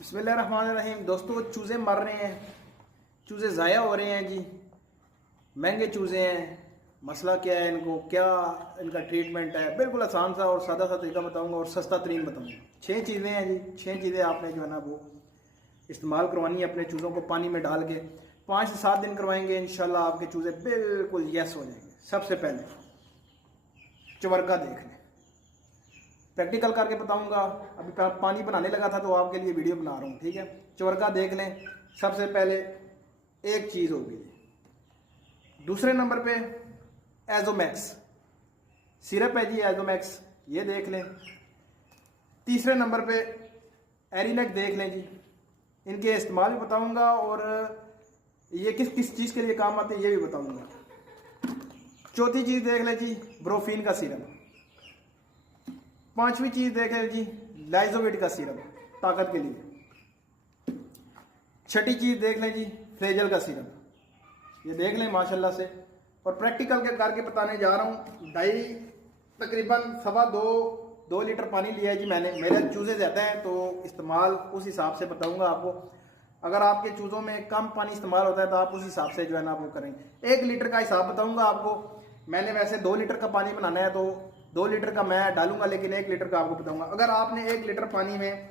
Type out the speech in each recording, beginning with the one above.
बिस्मिल्लाहिर्रहमानिर्रहीम। दोस्तों, चूज़े मर रहे हैं, चूज़े ज़ाया हो रहे हैं जी। महंगे चूज़े हैं। मसला क्या है, इनको क्या इनका ट्रीटमेंट है, बिल्कुल आसान सा और सादा सा तरीका बताऊंगा और सस्ता तरीन बताऊंगा। 6 चीज़ें हैं जी। 6 चीज़ें आपने जो है ना वो इस्तेमाल करवानी है अपने चूज़ों को पानी में डाल के। 5 से 7 दिन करवाएंगे, इंशाल्लाह आपके चूज़े बिल्कुल यस हो जाएंगे। सबसे पहले चवर्गा देख लें, प्रैक्टिकल करके बताऊंगा। अभी पानी बनाने लगा था तो आपके लिए वीडियो बना रहा हूँ, ठीक है। चवर्गा देख लें, सबसे पहले एक चीज़ होगी। दूसरे नंबर पे एजोमैक्स सिरप है जी, एजोमैक्स, ये देख लें। तीसरे नंबर पे एरिनेक देख लें जी। इनके इस्तेमाल भी बताऊंगा और ये किस किस चीज़ के लिए काम आते हैं ये भी बताऊंगा। चौथी चीज़ देख लें जी, ब्रोफीन का सिरप। पांचवी चीज देखें जी, लाइजोविट का सिरप, ताकत के लिए। छठी चीज देख लें जी, फ्लेजल का सिरप, ये देख लें माशाल्लाह से। और प्रैक्टिकल के करके बताने जा रहा हूँ। तकरीबन 2.25 लीटर पानी लिया है जी मैंने। मेरे चूजे ज्यादा हैं तो इस्तेमाल उस हिसाब से बताऊंगा आपको। अगर आपके चूजों में कम पानी इस्तेमाल होता है तो आप उस हिसाब से जो है ना वो करेंगे। 1 लीटर का हिसाब बताऊंगा आपको। मैंने वैसे 2 लीटर का पानी बनाना है तो 2 लीटर का मैं डालूंगा, लेकिन 1 लीटर का आपको बताऊंगा। अगर आपने 1 लीटर पानी में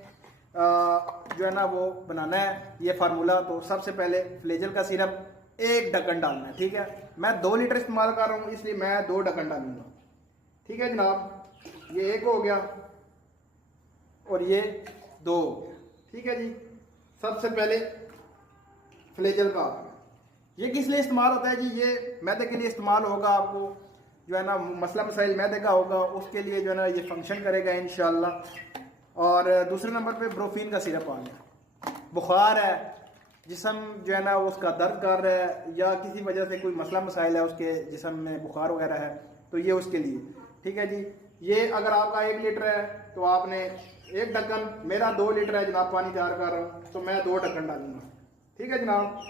जो है ना वो बनाना है ये फार्मूला, तो सबसे पहले फ्लेजल का सिरप 1 ढक्कन डालना है, ठीक है। मैं 2 लीटर इस्तेमाल कर रहा हूँ इसलिए मैं 2 ढक्कन डालूंगा, ठीक है जनाब। ये 1 हो गया और ये 2 हो गया, ठीक है जी। सबसे पहले फ्लेजल का, ये किस लिए इस्तेमाल होता है जी? ये मैदे के लिए इस्तेमाल होगा। आपको जो है ना मसला मसाइल मैदे का होगा, उसके लिए जो है ना ये फंक्शन करेगा इंशाल्लाह। और दूसरे नंबर पे ब्रोफीन का सिरप आ गया। बुखार है, जिस्म जो है ना उसका दर्द कर रहा है या किसी वजह से कोई मसला मसाइल है उसके जिस्म में, बुखार वगैरह है, तो ये उसके लिए, ठीक है जी। ये अगर आपका 1 लीटर है तो आपने 1 ढक्कन, मेरा 2 लीटर है जनाब पानी तैयार कर रहा हूँ तो मैं 2 ढक्कन डालूंगा, ठीक है जनाब।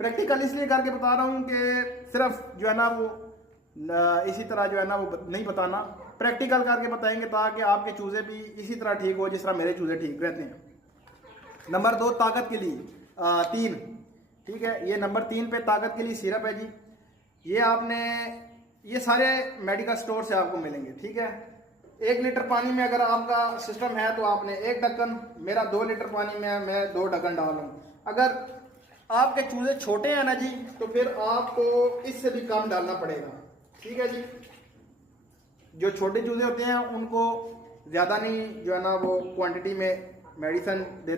प्रैक्टिकल इसलिए करके बता रहा हूँ कि सिर्फ जो है ना वो इसी तरह जो है ना वो नहीं बताना, प्रैक्टिकल करके बताएंगे ताकि आपके चूजे भी इसी तरह ठीक हो जिस तरह मेरे चूजे ठीक रहते हैं। नंबर 2 ताकत के लिए 3, ठीक है। ये नंबर 3 पे ताकत के लिए सिरप है जी। ये आपने, ये सारे मेडिकल स्टोर से आपको मिलेंगे, ठीक है। 1 लीटर पानी में अगर आपका सिस्टम है तो आपने 1 ढक्कन, मेरा 2 लीटर पानी में मैं 2 ढक्कन डाल रहा हूँ। अगर आपके चूजे छोटे हैं ना जी तो फिर आपको इससे भी कम डालना पड़ेगा, ठीक है जी। जो छोटे चूजे होते हैं उनको ज्यादा नहीं जो है ना वो क्वांटिटी में मेडिसिन देते